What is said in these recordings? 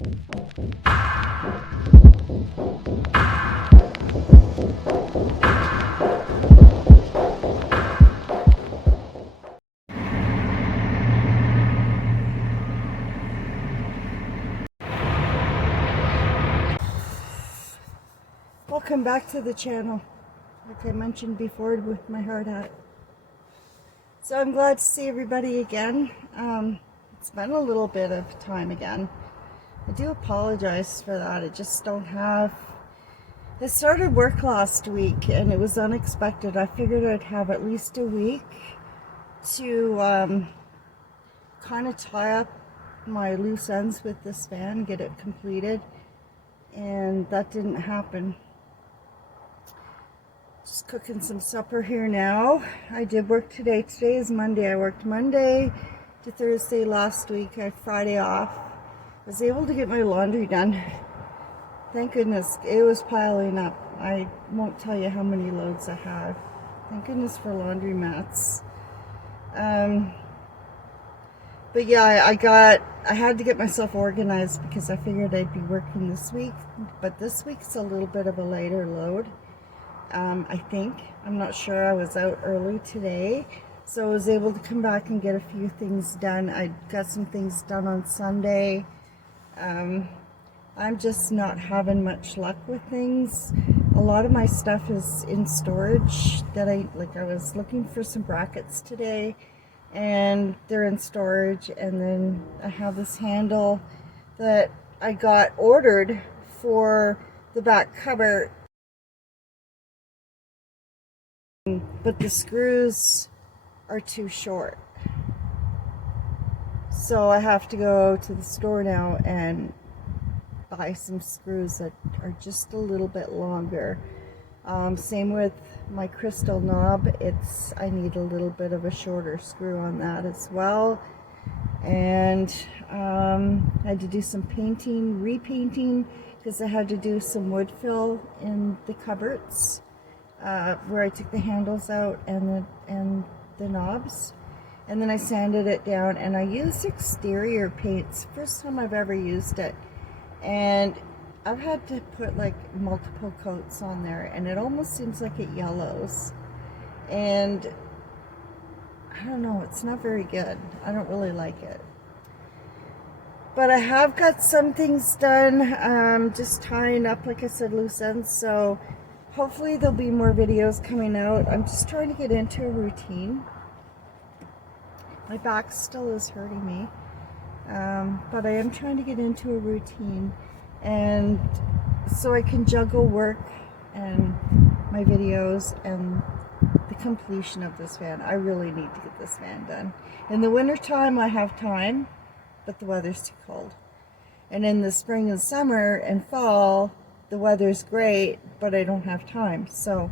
Welcome back to the channel, like I mentioned before with my hard hat. So I'm glad to see everybody again. It's been a little bit of time again. I do apologize for that. I just don't have... I started work last week and it was unexpected. I figured I'd have at least a week to kind of tie up my loose ends with this van, get it completed, and that didn't happen. Just cooking some supper here now. I did work today. Today is Monday. I worked Monday to Thursday last week. I had Friday off. I was able to get my laundry done. Thank goodness. It was piling up. I won't tell you how many loads I had. Thank goodness for laundry mats. But yeah, I had to get myself organized because I figured I'd be working this week. But this week's a little bit of a lighter load. I think. I'm not sure. I was out early today, so I was able to come back and get a few things done. I got some things done on Sunday. I'm just not having much luck with things. A lot of my stuff is in storage that I was looking for some brackets today, and they're in storage. And then I have this handle that I got ordered for the back cover, but the screws are too short, so I have to go to the store now and buy some screws that are just a little bit longer. Same with my crystal knob. I need a little bit of a shorter screw on that as well. And I had to do some painting, repainting, because I had to do some wood fill in the cupboards where I took the handles out and the knobs, and then I sanded it down, and I used exterior paints. First time I've ever used it, and I've had to put like multiple coats on there, and it almost seems like it yellows, and I don't know, it's not very good. I don't really like it, but I have got some things done, just tying up, like I said, loose ends. So hopefully there'll be more videos coming out. I'm just trying to get into a routine. My back still is hurting me, but I am trying to get into a routine, and so I can juggle work and my videos and the completion of this van. I really need to get this van done. In the winter time I have time, but the weather's too cold. And in the spring and summer and fall, the weather's great, but I don't have time. So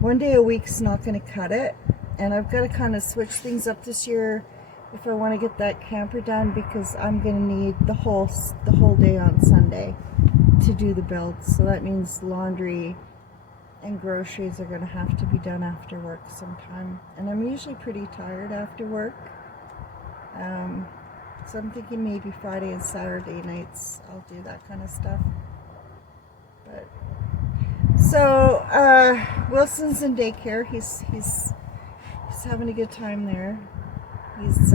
one day a week's not going to cut it, and I've got to kind of switch things up this year if I want to get that camper done, because I'm going to need the whole day on Sunday to do the build. So that means laundry and groceries are going to have to be done after work sometime, and I'm usually pretty tired after work. So I'm thinking maybe Friday and Saturday nights I'll do that kind of stuff. But so Wilson's in daycare. He's having a good time there. He's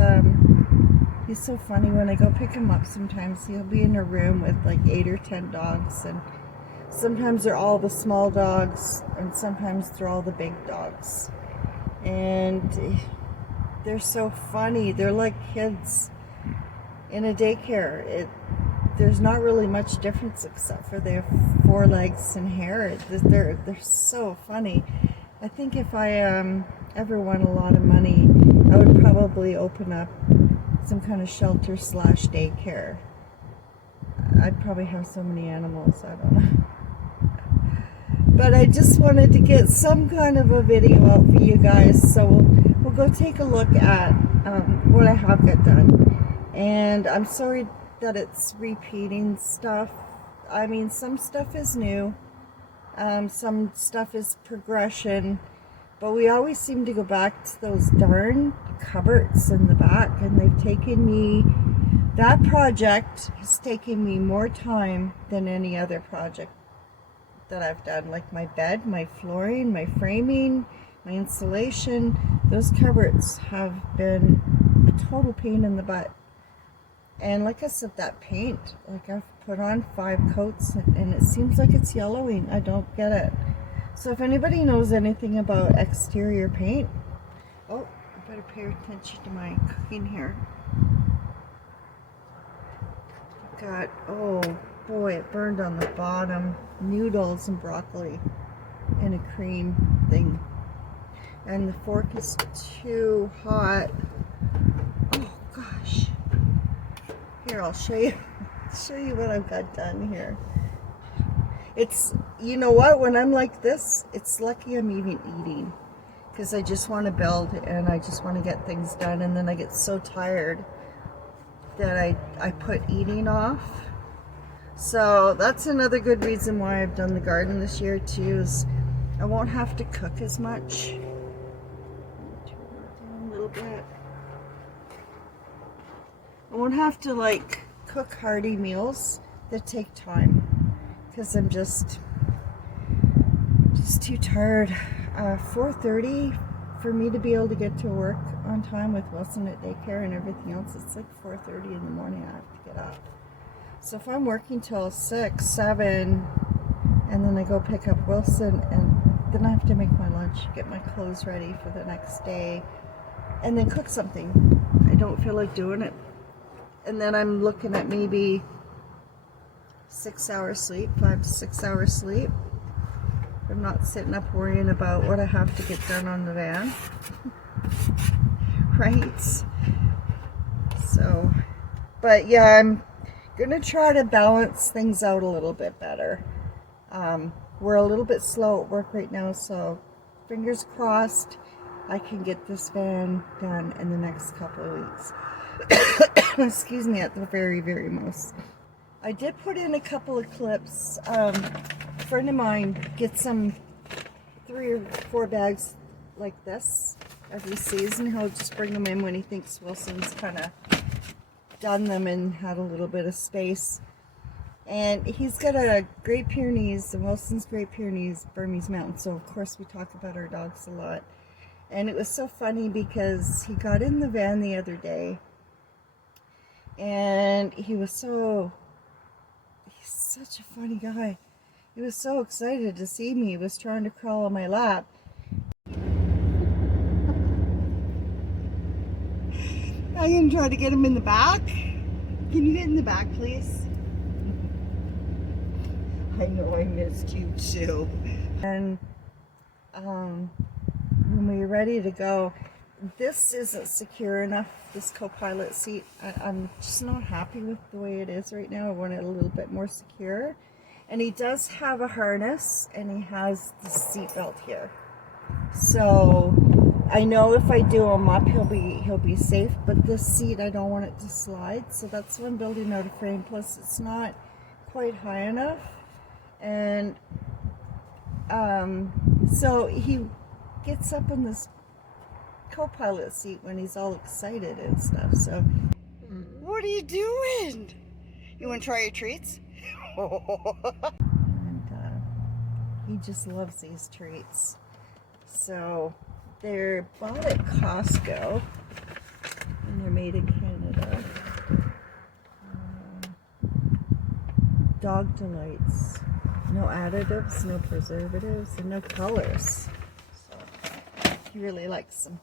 so funny. When I go pick him up, sometimes he'll be in a room with like 8 or 10 dogs, and sometimes they're all the small dogs, and sometimes they're all the big dogs, and they're so funny. They're like kids in a daycare. There's not really much difference except for their forelegs and hair. They're so funny. I think if I ever won a lot of money, I would probably open up some kind of shelter / daycare. I'd probably have so many animals, I don't know. But I just wanted to get some kind of a video out for you guys, so we'll go take a look at what I have got done. And I'm sorry that it's repeating stuff. I mean, some stuff is new, some stuff is progression, but we always seem to go back to those darn cupboards in the back, and they've taken me That project has taken me more time than any other project that I've done, like my bed, my flooring, my framing, my insulation. Those cupboards have been a total pain in the butt. And like I said, that paint, like I've put on 5 coats and it seems like it's yellowing. I don't get it. So if anybody knows anything about exterior paint, oh, I better pay attention to my cooking here. Got, oh boy, it burned on the bottom. Noodles and broccoli in a cream thing. And the fork is too hot. Oh gosh. Here, I'll show you what I've got done here. It's, you know what, when I'm like this, it's lucky I'm even eating. Because I just want to build and I just want to get things done, and then I get so tired that I put eating off. So that's another good reason why I've done the garden this year too, is I won't have to cook as much. Turn that down a little bit. I won't have to like cook hearty meals that take time, because I'm just too tired. 4:30 for me to be able to get to work on time with Wilson at daycare and everything else. It's like 4:30 in the morning I have to get up. So if I'm working till 6, 7, and then I go pick up Wilson, and then I have to make my lunch, get my clothes ready for the next day, and then cook something. I don't feel like doing it. And then I'm looking at maybe 6 hours sleep, 5 to 6 hours sleep. I'm not sitting up worrying about what I have to get done on the van. Right? So, but yeah, I'm gonna try to balance things out a little bit better. We're a little bit slow at work right now, so fingers crossed I can get this van done in the next couple of weeks. Excuse me, at the very, very most. I did put in a couple of clips. A friend of mine gets some 3 or 4 bags like this every season. He'll just bring them in when he thinks Wilson's kind of done them and had a little bit of space. And he's got a Great Pyrenees, and Wilson's Great Pyrenees, Burmese Mountain. So of course we talk about our dogs a lot. And it was so funny because he got in the van the other day, and he's such a funny guy. He was so excited to see me. He was trying to crawl on my lap. I'm going to try to get him in the back. Can you get in the back, please? I know I missed you too. And when we were ready to go, this isn't secure enough, this co-pilot seat. I'm just not happy with the way it is right now. I want it a little bit more secure. And he does have a harness, and he has the seat belt here. So I know if I do him up, he'll be safe. But this seat, I don't want it to slide. So that's why I'm building out a frame. Plus, it's not quite high enough. And so he gets up in this co-pilot seat when he's all excited and stuff. So, what are you doing? You want to try your treats? And he just loves these treats. So they're bought at Costco, and they're made in Canada. Dog Delights. No additives, no preservatives, and no colors. So he really likes them.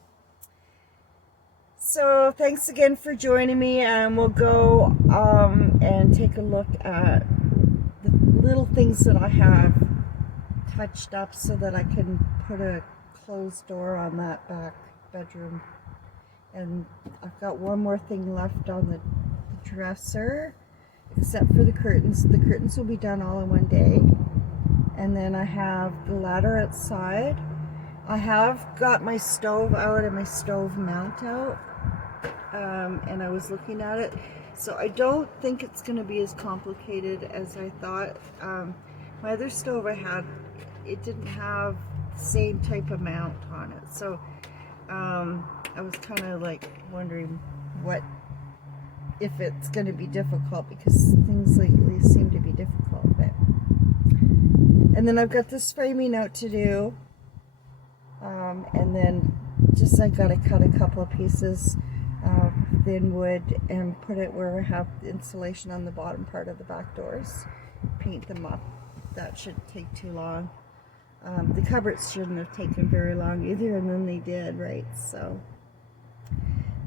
So thanks again for joining me, and we'll go and take a look at the little things that I have touched up so that I can put a closed door on that back bedroom. And I've got one more thing left on the dresser, except for the curtains. The curtains will be done all in one day. And then I have the ladder outside. I have got my stove out and my stove mount out. And I was looking at it. So I don't think it's going to be as complicated as I thought. My other stove I had, it didn't have the same type of mount on it. So I was kind of like wondering if it's going to be difficult, because things lately seem to be difficult. But and then I've got this framing out to do, and then just I got to cut a couple of pieces of thin wood and put it where I have insulation on the bottom part of the back doors, paint them up. That shouldn't take too long. The cupboards shouldn't have taken very long either, and then they did, right? So,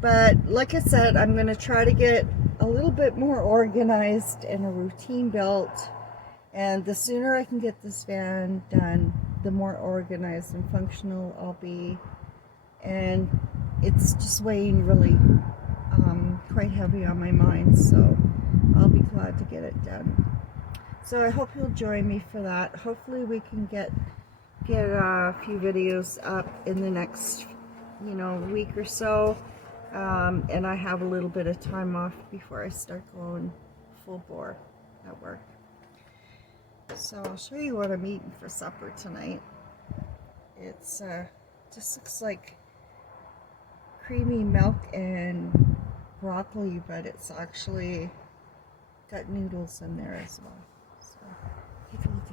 but like I said, I'm going to try to get a little bit more organized and a routine built, and the sooner I can get this van done, the more organized and functional I'll be. And it's just weighing really quite heavy on my mind, so I'll be glad to get it done. So I hope you'll join me for that. Hopefully we can get a few videos up in the next, week or so. And I have a little bit of time off before I start going full bore at work. So I'll show you what I'm eating for supper tonight. It's just looks like creamy milk and broccoli, but it's actually got noodles in there as well. So take a look at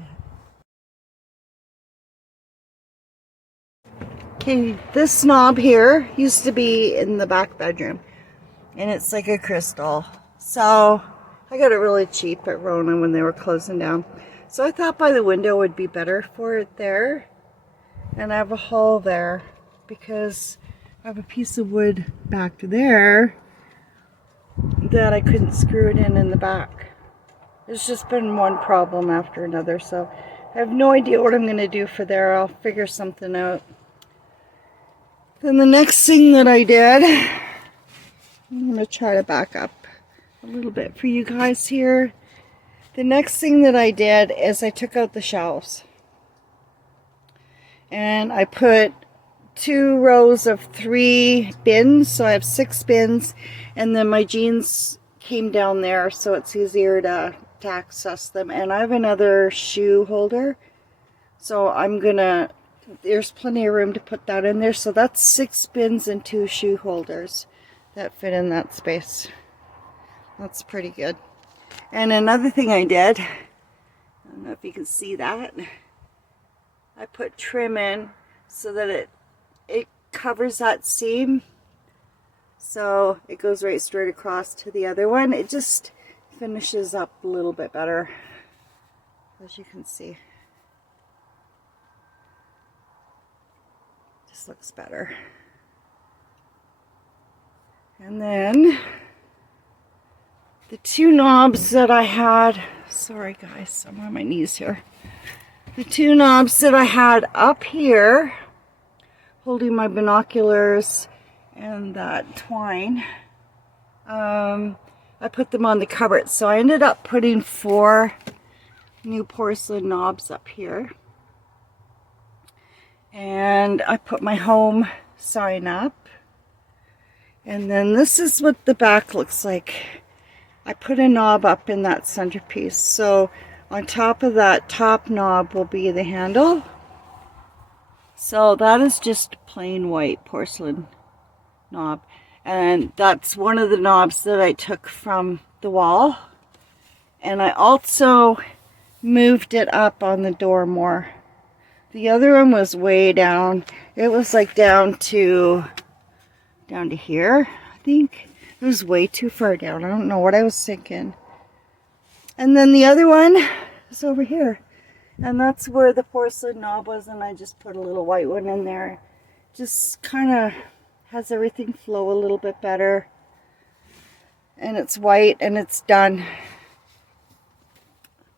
it. Okay, this knob here used to be in the back bedroom, and it's like a crystal. So I got it really cheap at Rona when they were closing down. So I thought by the window would be better for it there. And I have a hole there because I have a piece of wood back there that I couldn't screw it in the back. It's just been one problem after another, so I have no idea what I'm going to do for there. I'll figure something out. Then the next thing that I did, I'm going to try to back up a little bit for you guys here. The next thing that I did is I took out the shelves. And I put 2 rows of 3 bins, so I have 6 bins, and then my jeans came down there, so it's easier to access them. And I have another shoe holder, so there's plenty of room to put that in there. So that's 6 bins and 2 shoe holders that fit in that space. That's pretty good. And another thing I did, I don't know if you can see that, I put trim in so that it covers that seam, so it goes right straight across to the other one. It just finishes up a little bit better, as you can see. Just looks better. And then the 2 knobs that I had, sorry guys, I'm on my knees here. The 2 knobs that I had up here, holding my binoculars and that twine, I put them on the cupboard. So I ended up putting 4 new porcelain knobs up here. And I put my home sign up. And then this is what the back looks like. I put a knob up in that centerpiece. So on top of that top knob will be the handle. So that is just plain white porcelain knob. And that's one of the knobs that I took from the wall. And I also moved it up on the door more. The other one was way down. It was like down to here, I think. It was way too far down. I don't know what I was thinking. And then the other one is over here. And that's where the porcelain knob was, and I just put a little white one in there. Just kind of has everything flow a little bit better. And it's white and it's done.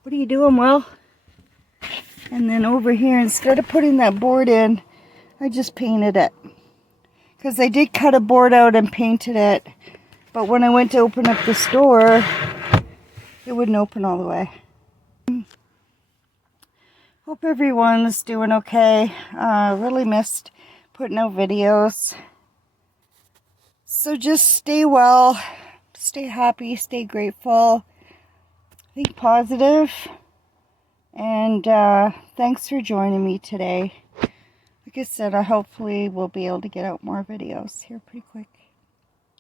What are you doing, Will? And then over here, instead of putting that board in, I just painted it. Because I did cut a board out and painted it. But when I went to open up this door, it wouldn't open all the way. Hope everyone's doing okay. Really missed putting out videos. So just stay well, stay happy, stay grateful, think positive, and thanks for joining me today. Like I said, I hopefully will be able to get out more videos here pretty quick.